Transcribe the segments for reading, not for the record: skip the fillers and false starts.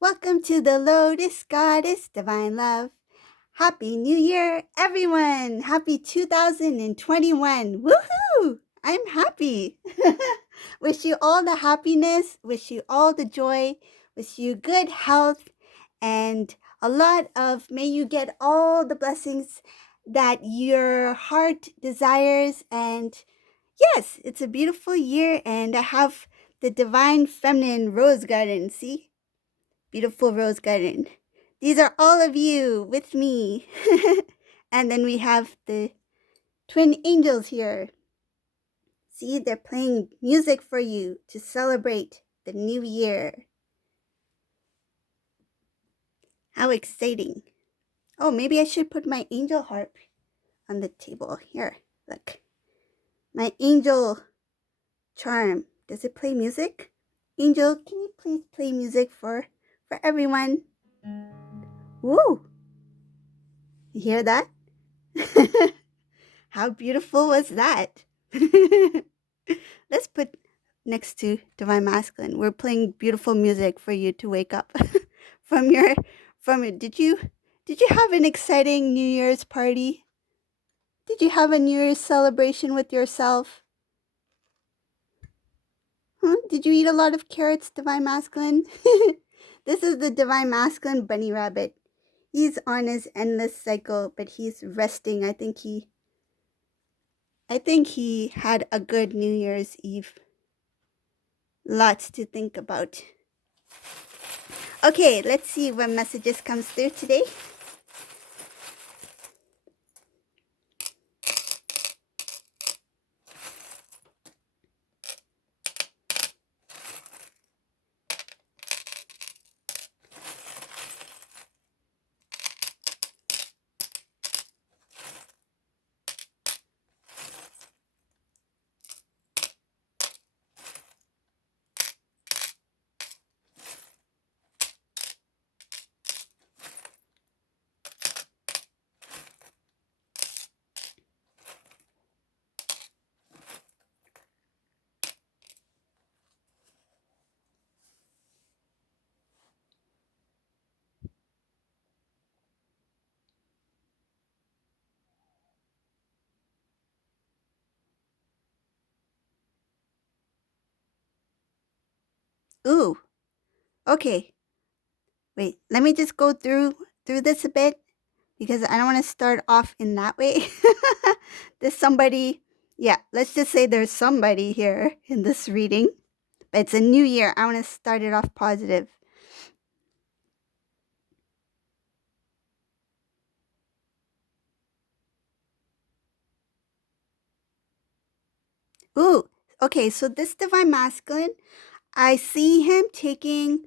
Welcome to the Lotus Goddess Divine Love. Happy New Year, everyone! Happy 2021! Woohoo! I'm happy. Wish you all the happiness, wish you all the joy, wish you good health, and a lot of may you get all the blessings that your heart desires. And yes, it's a beautiful year, and I have the Divine Feminine Rose Garden. See? Beautiful rose garden. These are all of you with me. And then we have the twin angels here. See, they're playing music for you to celebrate the new year. How exciting. Oh, maybe I should put my angel harp on the table. Here, look. My angel charm. Does it play music? Angel, can you please play music for everyone? Woo! You hear that? How beautiful was that? Let's put next to Divine Masculine. We're playing beautiful music for you to wake up from your did you have an exciting New Year's party? Did you have a New Year's celebration with yourself? Huh? Did you eat a lot of carrots, Divine Masculine? This is the Divine Masculine bunny rabbit. He's on his endless cycle, but he's resting. I think he had a good New Year's Eve. Lots to think about. Okay, let's see what messages comes through today. Ooh, okay. Wait, let me just go through this a bit because I don't want to start off in that way. There's somebody, yeah, let's just say there's somebody here in this reading. But it's a new year. I want to start it off positive. Ooh, okay, so this Divine Masculine, I see him taking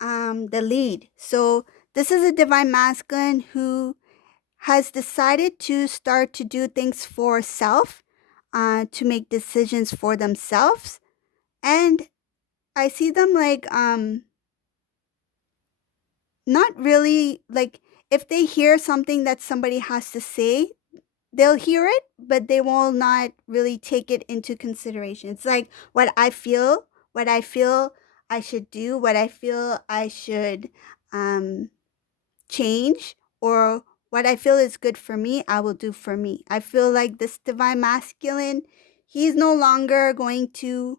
the lead. So this is a Divine Masculine who has decided to start to do things for self, to make decisions for themselves. And I see them like not really like if they hear something that somebody has to say, they'll hear it, but they will not really take it into consideration. It's like what I feel I should do, what I feel I should change, or what I feel is good for me, I will do for me. I feel like this Divine Masculine, he's no longer going to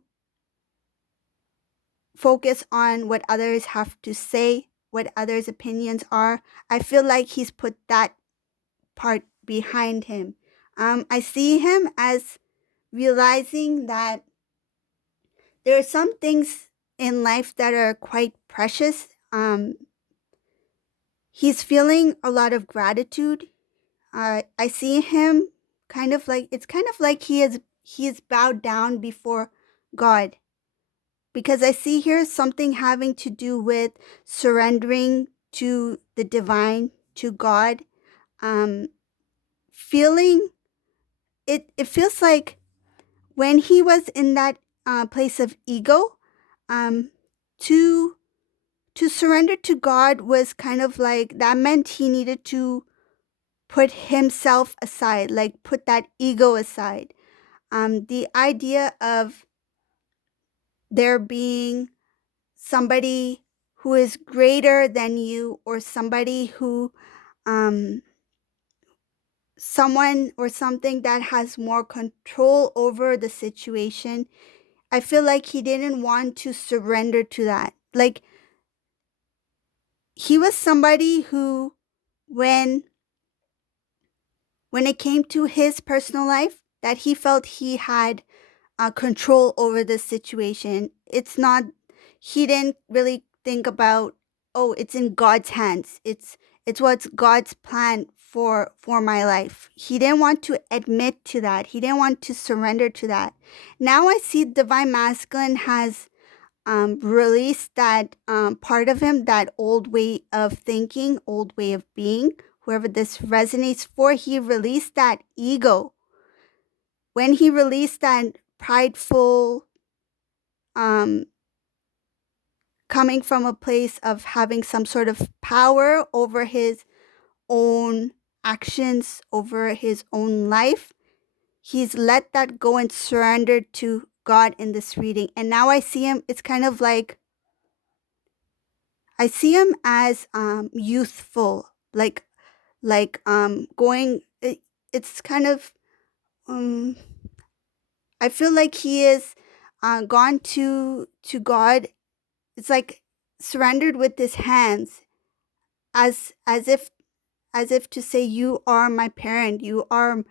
focus on what others have to say, what others' opinions are. I feel like he's put that part behind him. I see him as realizing that there are some things in life that are quite precious. He's feeling a lot of gratitude. I see him it's kind of like he is bowed down before God, because I see here something having to do with surrendering to the divine, to God. Feeling it feels like when he was in that place of ego, to surrender to God was kind of like that meant he needed to put himself aside, like put that ego aside. The idea of there being somebody who is greater than you, or somebody who um someone or something that has more control over the situation. I feel like he didn't want to surrender to that. Like, he was somebody who, when it came to his personal life, that he felt he had control over the situation. It's not, he didn't really think about, oh, it's in God's hands. It's what's God's plan for my life. He didn't want to admit to that. He didn't want to surrender to that. Now I see Divine Masculine has released that part of him, that old way of thinking, old way of being. Whoever this resonates for, he released that ego. When he released that prideful, um, coming from a place of having some sort of power over his own actions, over his own life, he's let that go and surrendered to God in this reading. And now I see him, it's kind of like, I see him as youthful, going. It's kind of I feel like he is gone to God. It's like surrendered with his hands, as if to say, you are my parent. You are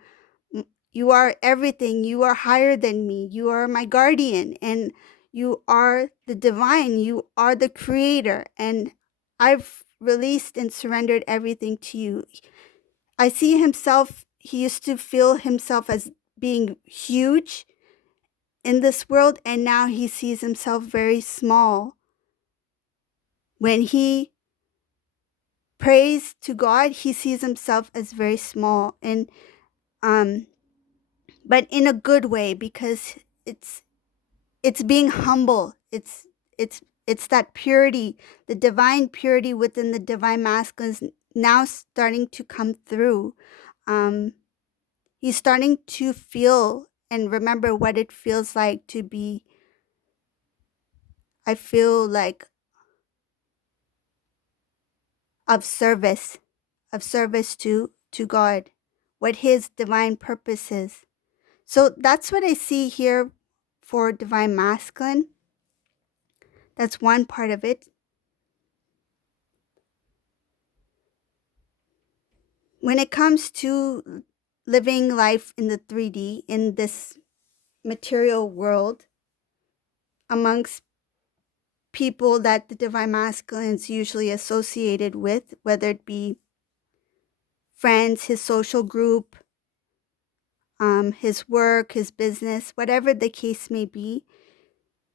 everything. You are higher than me. You are my guardian, and you are the divine. You are the creator, and I've released and surrendered everything to you. I see himself, he used to feel himself as being huge in this world, and now he sees himself very small. When he prays to God, he sees himself as very small, and um but in a good way, because it's being humble. It's that purity, the divine purity within the divine masculine is now starting to come through. Um he's starting to feel and remember what it feels like to be, I feel like, of service, to God, what his divine purpose is. So that's what I see here for divine masculine. That's one part of it. When it comes to living life in the 3D, in this material world, amongst people that the divine masculine is usually associated with, whether it be friends, his social group, his work, his business, whatever the case may be,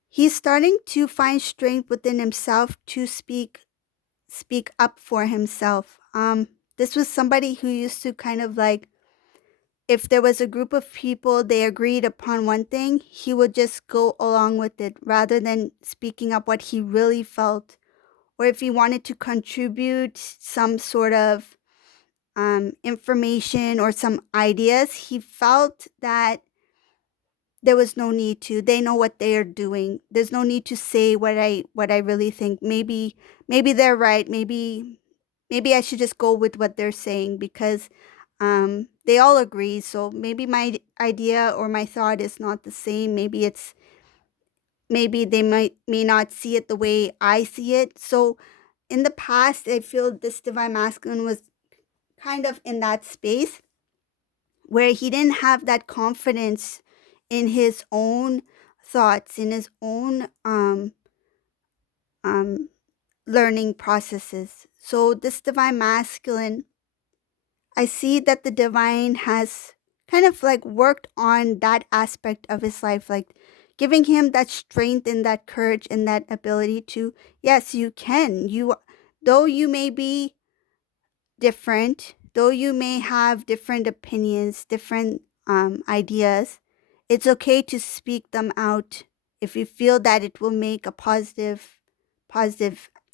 he's starting to find strength within himself to speak up for himself. This was somebody who used to kind of like, if there was a group of people, they agreed upon one thing, he would just go along with it rather than speaking up what he really felt. Or if he wanted to contribute some sort of information or some ideas, he felt that there was no need to. They know what they are doing. There's no need to say what I really think. Maybe they're right. Maybe I should just go with what they're saying, because they all agree. So maybe my idea or my thought is not the same. Maybe they may not see it the way I see it. So in the past, I feel this divine masculine was kind of in that space where he didn't have that confidence in his own thoughts, in his own um, learning processes. So this divine masculine, I see that the divine has kind of like worked on that aspect of his life, like giving him that strength and that courage and that ability to, yes, you can. Though you may be different, though you may have different opinions, different ideas, it's okay to speak them out if you feel that it will make a positive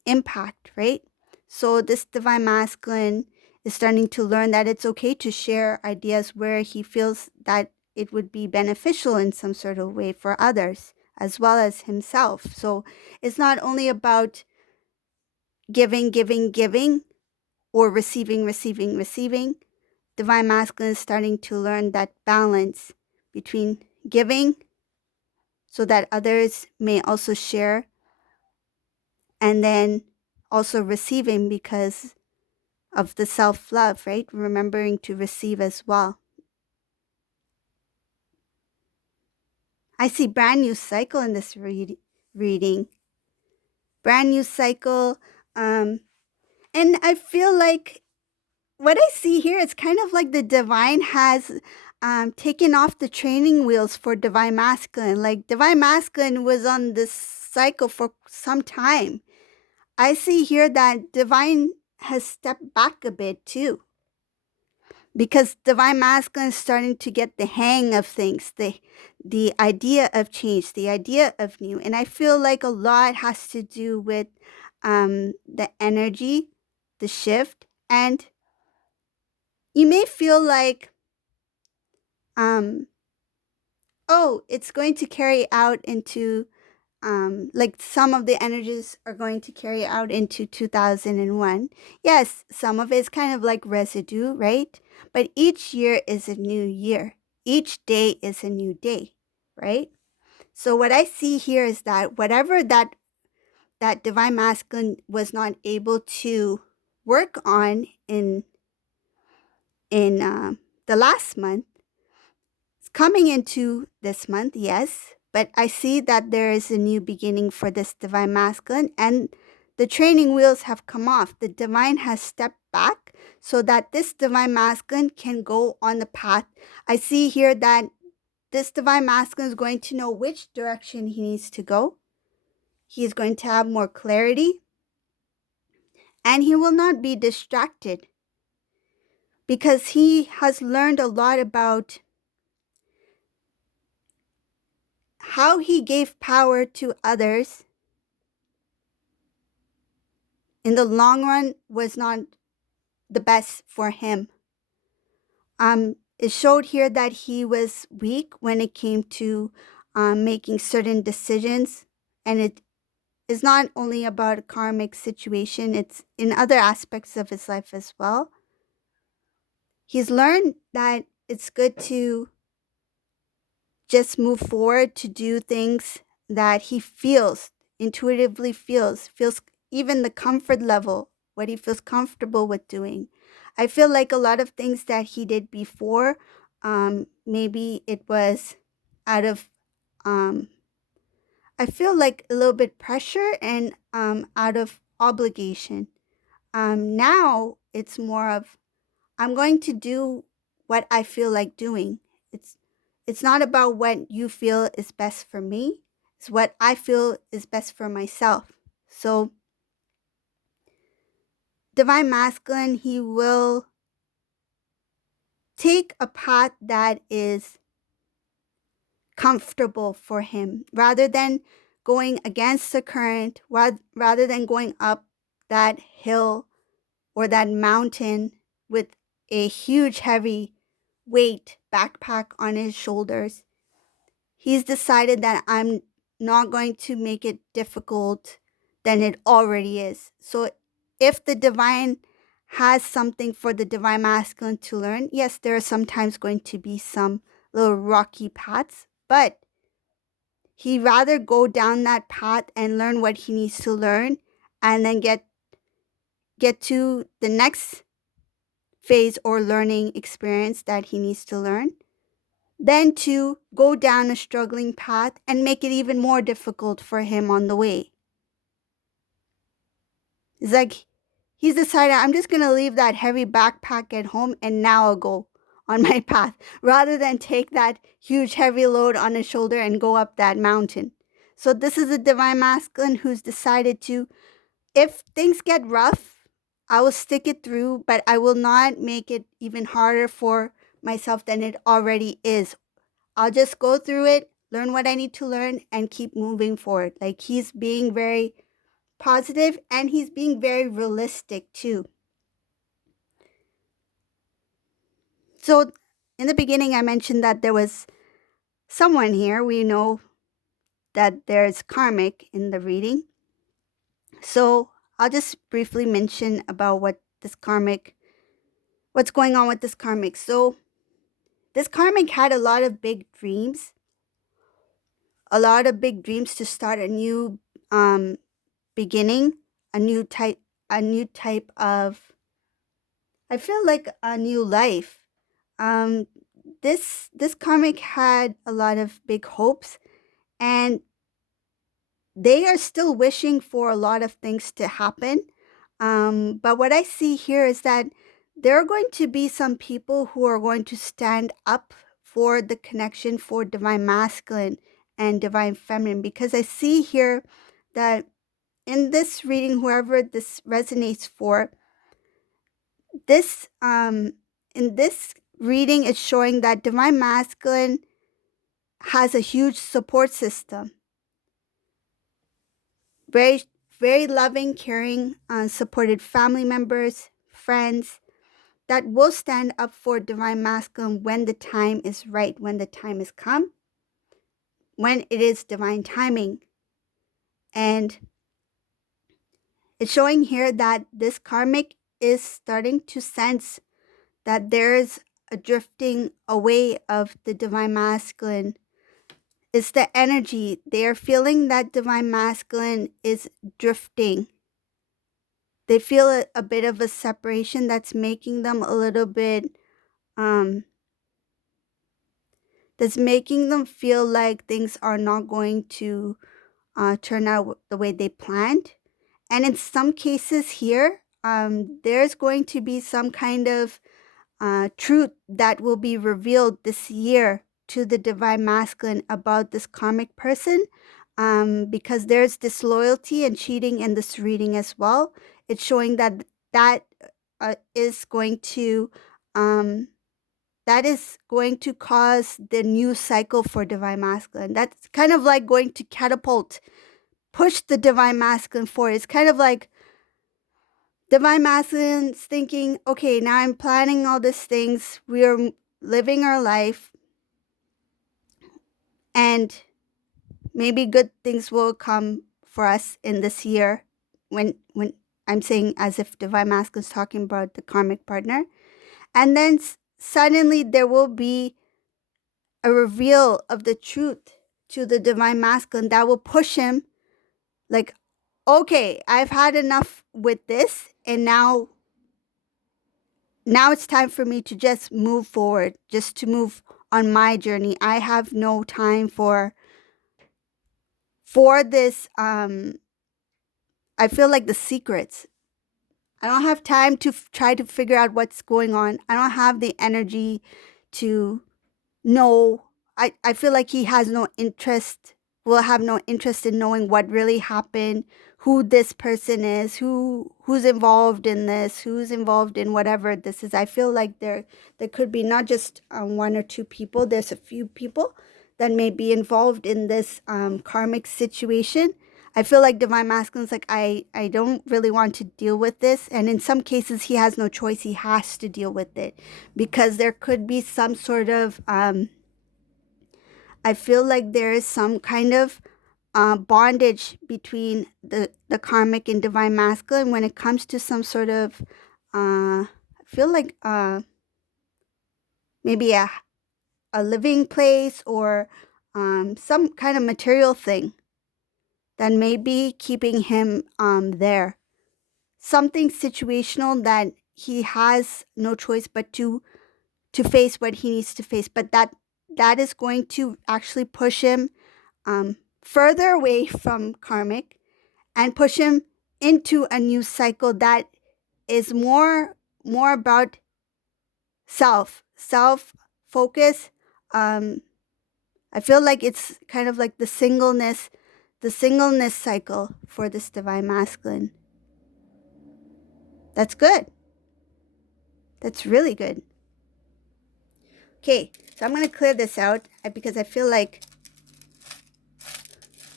impact, right? So this divine masculine is starting to learn that it's okay to share ideas where he feels that it would be beneficial in some sort of way for others as well as himself. So it's not only about giving, giving, giving, or receiving, receiving, receiving. Divine Masculine is starting to learn that balance between giving so that others may also share, and then also receiving because of the self-love, right? Remembering to receive as well. I see brand new cycle in this reading. Brand new cycle. And I feel like what I see here is kind of like the divine has taken off the training wheels for divine masculine. Like divine masculine was on this cycle for some time. I see here that divine has stepped back a bit too, because divine masculine is starting to get the hang of things, the idea of change, the idea of new. And I feel like a lot has to do with the energy, the shift, and you may feel like oh, it's going to carry out into like some of the energies are going to carry out into 2001. Yes, some of it's kind of like residue, right? But each year is a new year. Each day is a new day, right? So what I see here is that whatever that divine masculine was not able to work on in the last month, it's coming into this month, yes, but I see that there is a new beginning for this divine masculine, and the training wheels have come off. The divine has stepped back so that this divine masculine can go on the path. I see here that this divine masculine is going to know which direction he needs to go. He is going to have more clarity, and he will not be distracted because he has learned a lot about how he gave power to others in the long run was not the best for him. It showed here that he was weak when it came to making certain decisions, and it is not only about a karmic situation, it's in other aspects of his life as well. He's learned that it's good to just move forward to do things that he feels, intuitively feels even the comfort level, what he feels comfortable with doing. I feel like a lot of things that he did before, maybe it was out of, I feel like a little bit pressure and out of obligation. Now it's more of, I'm going to do what I feel like doing. It's not about what you feel is best for me. It's what I feel is best for myself. So divine masculine, he will take a path that is comfortable for him rather than going against the current, rather than going up that hill or that mountain with a huge heavy weight backpack on his shoulders. He's decided that I'm not going to make it difficult than it already is. So if the divine has something for the divine masculine to learn, yes, there are sometimes going to be some little rocky paths, but he rather go down that path and learn what he needs to learn and then get to the next phase or learning experience that he needs to learn, than to go down a struggling path and make it even more difficult for him on the way. It's like he's decided, I'm just going to leave that heavy backpack at home and now I'll go on my path rather than take that huge heavy load on his shoulder and go up that mountain. So this is a divine masculine who's decided to, if things get rough, I will stick it through, but I will not make it even harder for myself than it already is. I'll just go through it, learn what I need to learn, and keep moving forward. Like he's being very positive and he's being very realistic too. So in the beginning, I mentioned that there was someone here. We know that there's karmic in the reading. So I'll just briefly mention about what's going on with this karmic. So this karmic had a lot of big dreams, to start a new beginning, a new type of, I feel like a new life. Um, this karmic had a lot of big hopes, and they are still wishing for a lot of things to happen. But what I see here is that there are going to be some people who are going to stand up for the connection for divine masculine and divine feminine, because I see here that in this reading, whoever this resonates for, this in this reading, it's showing that divine masculine has a huge support system, very very loving, caring, supported family members, friends that will stand up for divine masculine when the time is right, when the time is come, when it is divine timing. And it's showing here that this karmic is starting to sense that there's a drifting away of the divine masculine. It's the energy. They are feeling that divine masculine is drifting. They feel a bit of a separation that's making them a little bit, that's making them feel like things are not going to turn out the way they planned. And in some cases here, there's going to be some kind of truth that will be revealed this year to the divine masculine about this karmic person, because there's disloyalty and cheating in this reading as well. It's showing that that is going to um, cause the new cycle for divine masculine. That's kind of like going to push the divine masculine forward. It's kind of like divine masculine's thinking, okay, now I'm planning all these things. We are living our life, and maybe good things will come for us in this year. When I'm saying as if divine masculine's talking about the karmic partner, and then suddenly there will be a reveal of the truth to the divine masculine that will push him, like, okay, I've had enough with this, and now it's time for me to just move forward, just to move on my journey. I have no time for this. I feel like the secrets. I don't have time to try to figure out what's going on. I don't have the energy to know. I feel like he has no interest, will have no interest in knowing what really happened, who this person is, who's involved in this, who's involved in whatever this is. I feel like there could be not just one or two people. There's a few people that may be involved in this karmic situation. I feel like divine masculine's like, I don't really want to deal with this. And in some cases, he has no choice. He has to deal with it, because there could be some sort of, I feel like there is some kind of bondage between the karmic and divine masculine when it comes to some sort of, I feel like maybe a living place, or some kind of material thing that may be keeping him there. Something situational that he has no choice but to face what he needs to face. But that is going to actually push him further away from karmic and push him into a new cycle that is more about self focus. I feel like it's kind of like the singleness cycle for this divine masculine. That's good. That's really good. Okay, so I'm going to clear this out because I feel like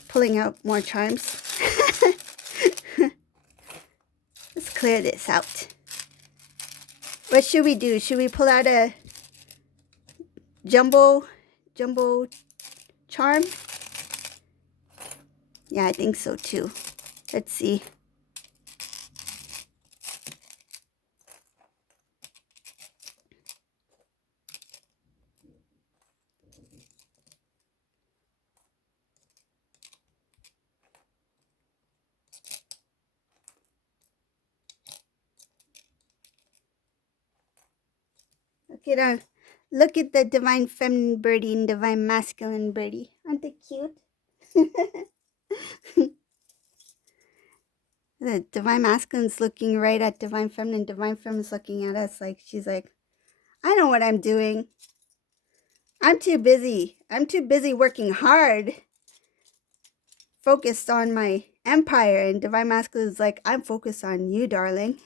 pulling out more charms. Let's clear this out. What should we do? Should we pull out a jumbo charm? Yeah, I think so too. Let's see. Look at the divine feminine birdie and divine masculine birdie. Aren't they cute? The divine masculine's looking right at divine feminine. Divine feminine's looking at us like she's like, I know what I'm doing. I'm too busy. I'm too busy working hard, focused on my empire. And divine masculine's like, I'm focused on you, darling.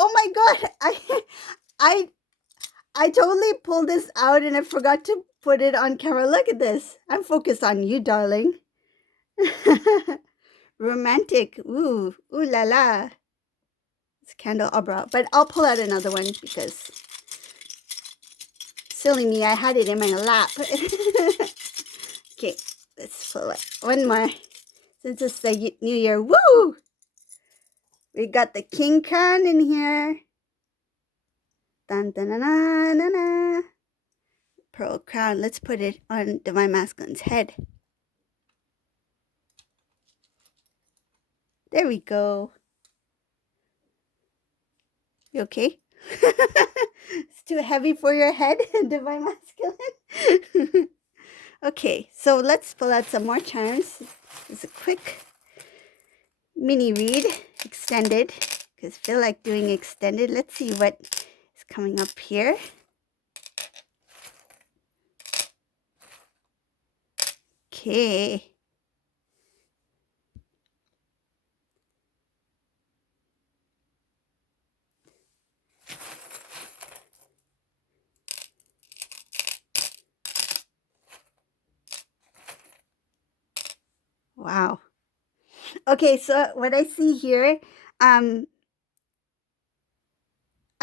Oh my god, I totally pulled this out and I forgot to put it on camera. Look at this. I'm focused on you, darling. Romantic. Ooh la la. It's candelabra. But I'll pull out another one because silly me, I had it in my lap. Okay, let's pull it. One more. Since it's the new year. Woo! We got the king crown in here. Dun dun dun dun dun dun. Pearl crown. Let's put it on divine masculine's head. There we go. You okay? It's too heavy for your head, divine masculine. Okay, so let's pull out some more charms. It's a quick mini read, extended, because I feel like doing extended. Let's see what is coming up here. Okay. Wow. Okay, so what I see here, I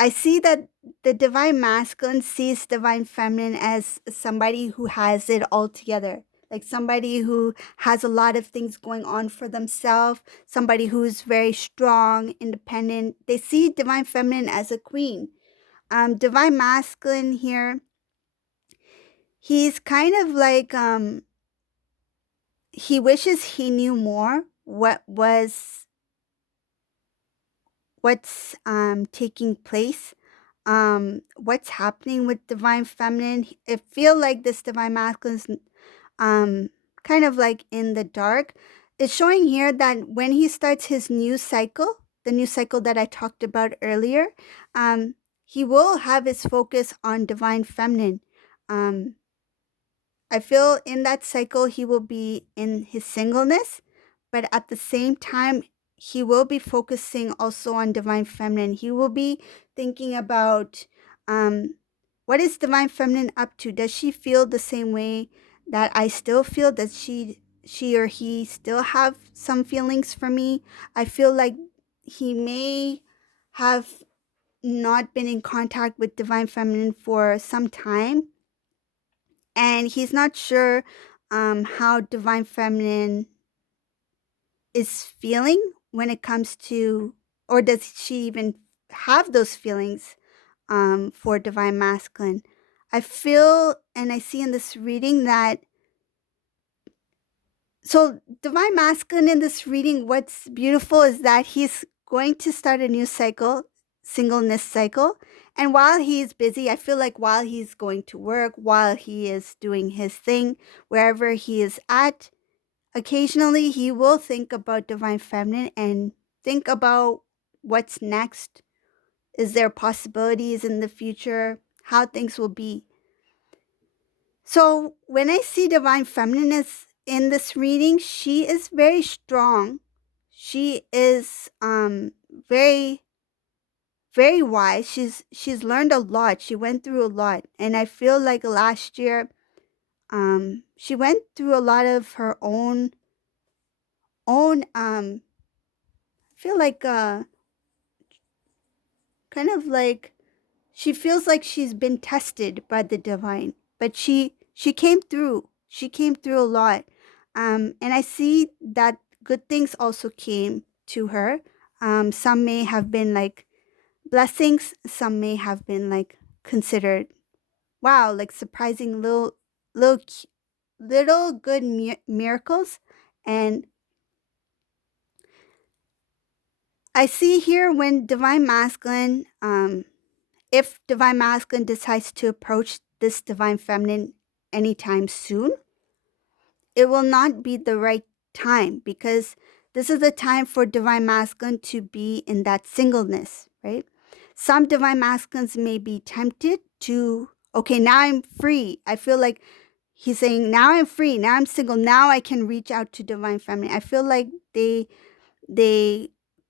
see that the divine masculine sees divine feminine as somebody who has it all together. Like somebody who has a lot of things going on for themselves, somebody who's very strong, independent. They see divine feminine as a queen. Divine masculine here, he's kind of like, he wishes he knew more what's taking place, what's happening with divine feminine. I feel like this divine masculine's kind of like in the dark. It's showing here that when he starts his new cycle, the new cycle that I talked about earlier, he will have his focus on divine feminine. I feel in that cycle he will be in his singleness, but at the same time he will be focusing also on divine feminine. He will be thinking about what is divine feminine up to? Does she feel the same way that I still feel? Does she or he still have some feelings for me? I feel like he may have not been in contact with divine feminine for some time, and he's not sure how divine feminine is feeling when it comes to, or does she even have those feelings for divine masculine. I feel and I see in this reading that, so divine masculine in this reading, what's beautiful is that he's going to start a new cycle, singleness cycle. And while he's busy, I feel like while he's going to work, while he is doing his thing, wherever he is at, occasionally he will think about divine feminine and think about what's next. Is there possibilities in the future? How things will be? So when I see divine feminine in this reading, she is very strong. She is very, very wise. She's learned a lot. She went through a lot. And I feel like last year, she went through a lot of her own I feel like kind of like she feels like she's been tested by the divine, but she came through. She came through a lot. And I see that good things also came to her. Some may have been like blessings, some may have been like considered, wow, like surprising little little good miracles. And I see here when divine masculine, if divine masculine decides to approach this divine feminine anytime soon, it will not be the right time, because this is the time for divine masculine to be in that singleness, right? Some divine masculines may be tempted to, okay, now I'm free. I feel like he's saying, now I'm free, now I'm single, now I can reach out to divine feminine. I feel like they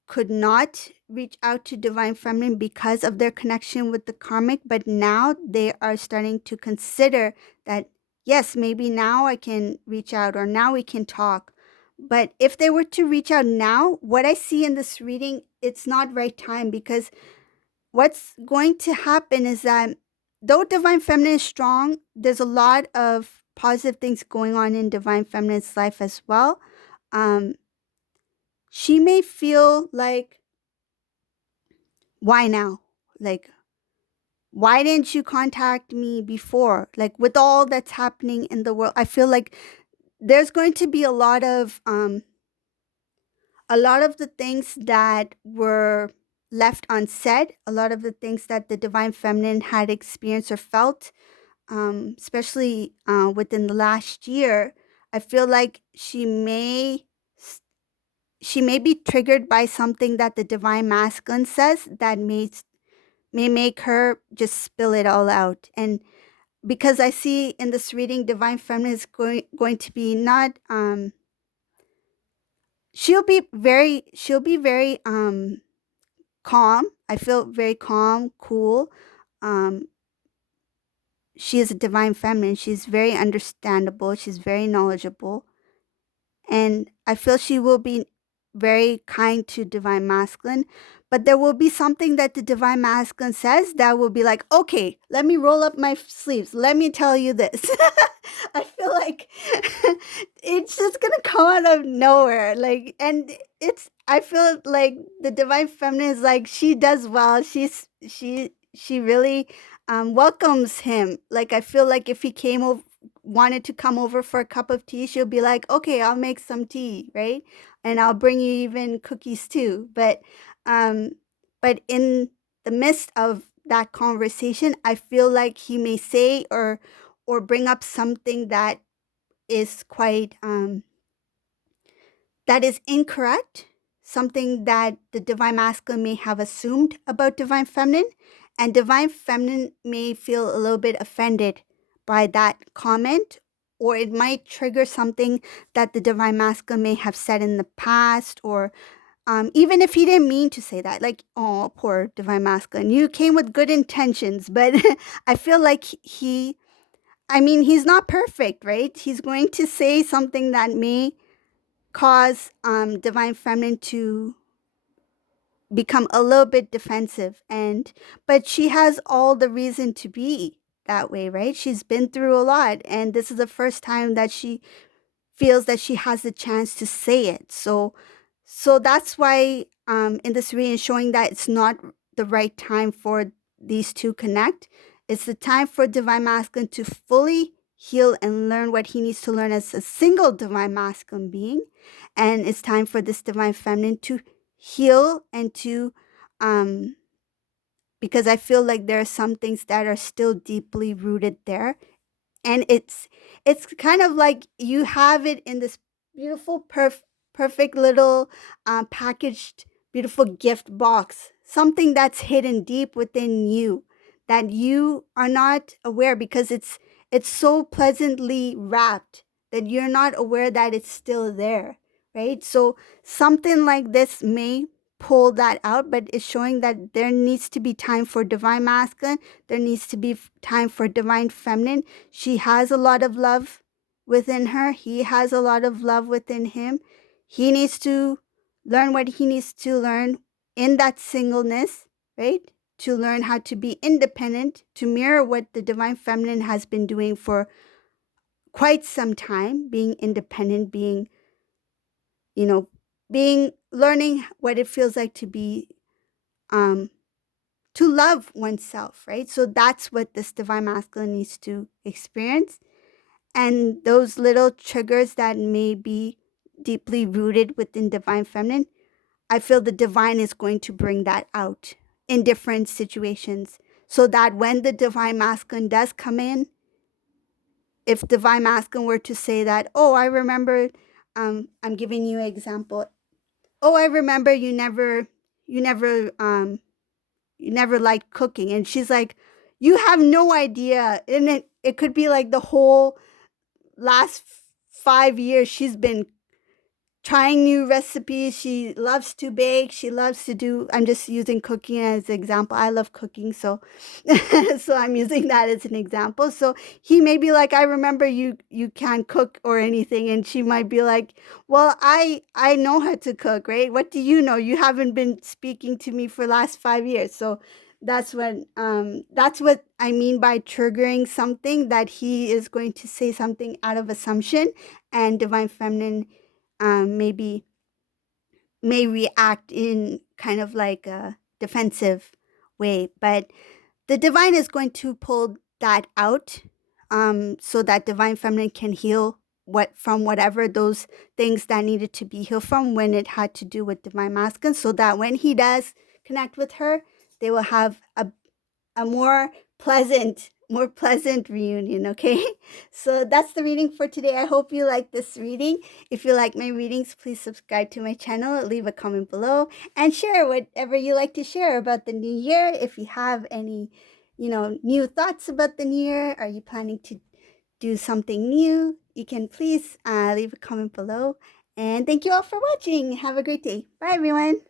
could not reach out to divine feminine because of their connection with the karmic, but now they are starting to consider that, yes, maybe now I can reach out, or now we can talk. But if they were to reach out now, what I see in this reading, it's not right time, because what's going to happen is that though divine feminine is strong, there's a lot of positive things going on in divine feminine's life as well. She may feel like, why now? Like, why didn't you contact me before? Like, with all that's happening in the world, I feel like there's going to be a lot of the things that were left unsaid, a lot of the things that the divine feminine had experienced or felt, especially within the last year. I feel like she may be triggered by something that the divine masculine says that may make her just spill it all out. And because I see in this reading, divine feminine is going to be not she'll be very calm. I feel very calm, cool. Um she is a divine feminine. She's very understandable. She's very knowledgeable. And I feel she will be very kind to divine masculine, but there will be something that the divine masculine says that will be like, okay, let me roll up my sleeves, let me tell you this. I feel like it's just gonna come out of nowhere, like, and I feel like the divine feminine is like, she does well, she really welcomes him. Like, I feel like if he came over, wanted to come over for a cup of tea, she'll be like, okay, I'll make some tea, right? And I'll bring you even cookies too. Um, but in the midst of that conversation, I feel like he may say or bring up something that is quite that is incorrect, something that the divine masculine may have assumed about divine feminine, and divine feminine may feel a little bit offended by that comment, or it might trigger something that the divine masculine may have said in the past, or even if he didn't mean to say that, like, oh, poor divine masculine, you came with good intentions, but I feel like I mean, he's not perfect, right? He's going to say something that may cause divine feminine to become a little bit defensive, and but she has all the reason to be that way, right? She's been through a lot, and this is the first time that she feels that she has the chance to say it. So that's why in this reading, showing that it's not the right time for these two connect. It's the time for divine masculine to fully heal and learn what he needs to learn as a single divine masculine being, and it's time for this divine feminine to heal and to because I feel like there are some things that are still deeply rooted there, and it's kind of like you have it in this beautiful perfect little packaged beautiful gift box, something that's hidden deep within you that you are not aware, because it's so pleasantly wrapped that you're not aware that it's still there, right? So something like this may pull that out, but it's showing that there needs to be time for divine masculine, there needs to be time for divine feminine. She has a lot of love within her. He has a lot of love within him. He needs to learn what he needs to learn in that singleness, right? To learn how to be independent, to mirror what the divine feminine has been doing for quite some time, being independent, being, you know, being learning what it feels like to be um to love oneself, right? So that's what this divine masculine needs to experience. And those little triggers that may be deeply rooted within divine feminine, I feel the divine is going to bring that out in different situations, so that when the divine masculine does come in, if divine masculine were to say that, oh, I remember, I'm giving you an example. Oh, I remember you never, you never liked cooking. And she's like, you have no idea. And it could be like the whole last 5 years she's been trying new recipes. She loves to bake. She loves to do, I'm just using cooking as an example. I love cooking, so so I'm using that as an example. So he may be like, I remember you can't cook or anything. And she might be like, well, I know how to cook, right? What do you know? You haven't been speaking to me for the last 5 years. So that's what I mean by triggering something, that he is going to say something out of assumption, and divine feminine maybe may react in kind of like a defensive way. But the divine is going to pull that out, so that divine feminine can heal what from whatever those things that needed to be healed from when it had to do with divine masculine, so that when he does connect with her, they will have a more pleasant reunion. Okay. So that's the reading for today. I hope you like this reading. If you like my readings, please subscribe to my channel, leave a comment below, and share whatever you like to share about the new year. If you have any, new thoughts about the new year, are you planning to do something new, you can please leave a comment below. And thank you all for watching. Have a great day. Bye, everyone.